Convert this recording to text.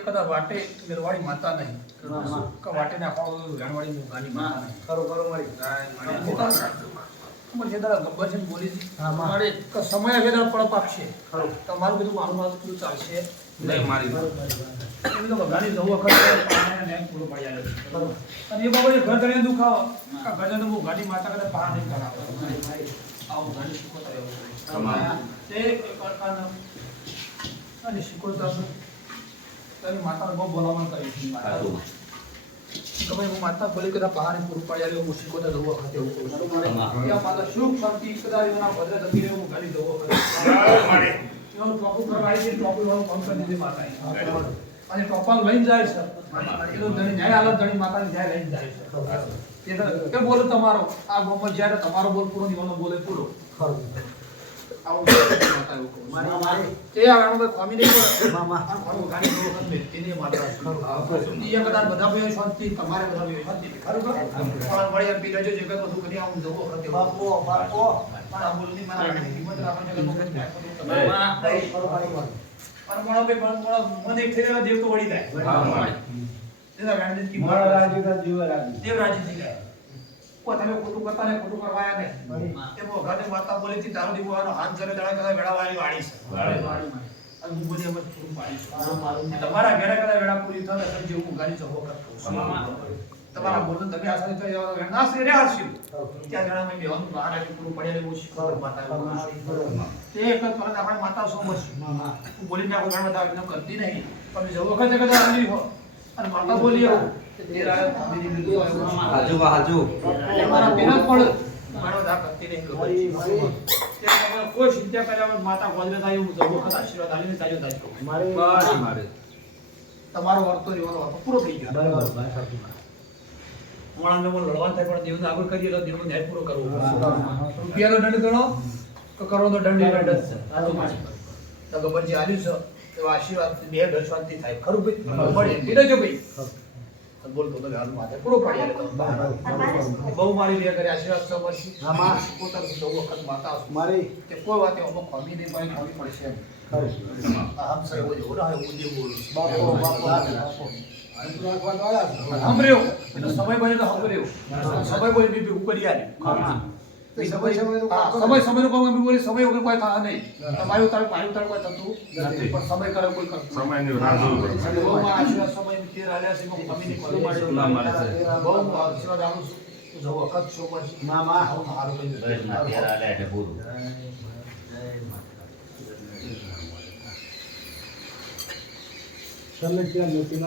કદા વાટે મેરવાડી માતા નહીં વાટે નાખો વેણવાડી ગાની માતા નહીં ખરો ખરો મારી ગબ્બર છે બોલી મારે સમય વેદા પણ પાકશે તમારું બધું મારું મારું બધું ચાલશે નહીં મારી ગાડી જવું વખત પૂરો પડી આવે અને એ બાબતે ઘર કરીને દુખાવો ઘર હું ગાડી માતા કદાચ બહાર નહીં કરાવો આવું ગાડી શીખવતા અને શીખવતા તારી માતા બહુ બોલાવણ કરી છે તમે હું માતા બોલી કદા પહાડી પૂરું પડી આવ્યો હું શીખવતા જવું વખતે એવું કહું છું ત્યાં માતા સુખ શાંતિ કદા એના ભદ્ર ગતિ હું ગાડી જવું વખતે ટોપુ કરવા આવી છે ટોપુ વાળું ફોન કરી દીધી માતા અને ટોપા લઈને જાય છે એનો ધણી ન્યાય હાલત ધણી માતાની ન્યાય લઈને જાય છે કે બોલો તમારો આ ગોમત જ્યારે તમારો બોલ પૂરો નિવાનો બોલે પૂરો ખરું આવું માતા એવું કહું મારી તે આગળ કોઈ કોમી નહીં પડે મામા ખરું ગાડી બહુ વખત તેને માતા ખરું એ કદાચ બધા ભાઈઓ શાંતિ તમારે બધા ભાઈઓ શાંતિ ખરું ખરું પણ વળી પી લેજો જે કદું બધું કરી આવું જવો ખરો બાપો બાપો પણ આ બોલની મારા હિંમત રાખો કે મામા નહીં પણ મોણો બે મન એક થઈ જાય દેવ તો વળી જાય એના ગાંધી કી મારા રાજુના જીવ રાજી દેવ રાજી થઈ ગયા તમે ખોટું કરતા ને ખોટું કરવાયા નહીં એ ભોગાને માતા બોલી થી દારૂ દીવાનો હાથ જરે દડા કદા વેડાવાળી વાળી છે અને હું બોલી એમ થોડું પાડી છું તમારા ઘરે કદા વેડા પૂરી થાય તો જેવું ગાડી જવો કરતો તમારા બોલ તમે આસાની તો ના સે રે હરશી ત્યાં જણા મે બેવાનું બહાર આખી પૂરું પડેલી ઓછી ખબર માતા તે એક જ પરત આપણે માતા સમજ બોલીને આપણે ઘણા બધા એકદમ કરતી નહીં તમે જવો વખતે કદા આવી હો અને માતા બોલી આવું હાજુ હાજુ મારા પેલા પણ મારો દા કરતી નહીં કોઈ ચિંતા કર્યા માતા ગોદરે થાય હું જવો વખત આશીર્વાદ આલીને ચાલ્યો થાય મારે તમારો વર્તો રીવાનો પૂરો થઈ ગયો બરાબર મોળાને બોલ લડવા થાય પણ દેવને આગળ કરીએ તો દેવનો ન્યાય પૂરો કરવો રૂપિયાનો દંડ ગણો તો કરોડનો દંડ દંડ છે સાચું મારી તો ગબરજી આલ્યું છે તો આશીર્વાદ બે ઘર શાંતિ થાય ખરું ભાઈ મળે દીધો ભાઈ બોલતો તો હાલ માથે પૂરો પાડી આલે બહુ મારી રે કરે આશીર્વાદ સમરશી આમાં પોતાનો તો વખત માતા મારી કે કોઈ વાતે અમુક ખમી નહીં પાઈ ખમી પડશે ખરું આમ સે वो जो रहा है वो जो बोल बापो बापो સાંભળ્યો એટલે સમય બને તો સાંભળ્યો સમય બને બી ઉપરી આલી સમય સમય નું કામ એમ બોલી સમય વગર કોઈ થા નહીં તમારું તાર પાયું તાર કોઈ થતું નથી પણ સમય કરે કોઈ કરતું સમય ની રાહ જોવે બહુ આશીર્વાદ સમય ની તેર આલ્યા છે હું કમી ની કોલ મારે બહુ આશીર્વાદ આવું છું જો વખત છો બસ મામા હું હારું કહી દે ના તેર આલ્યા એટલે પૂરું તમે ક્યાં નથી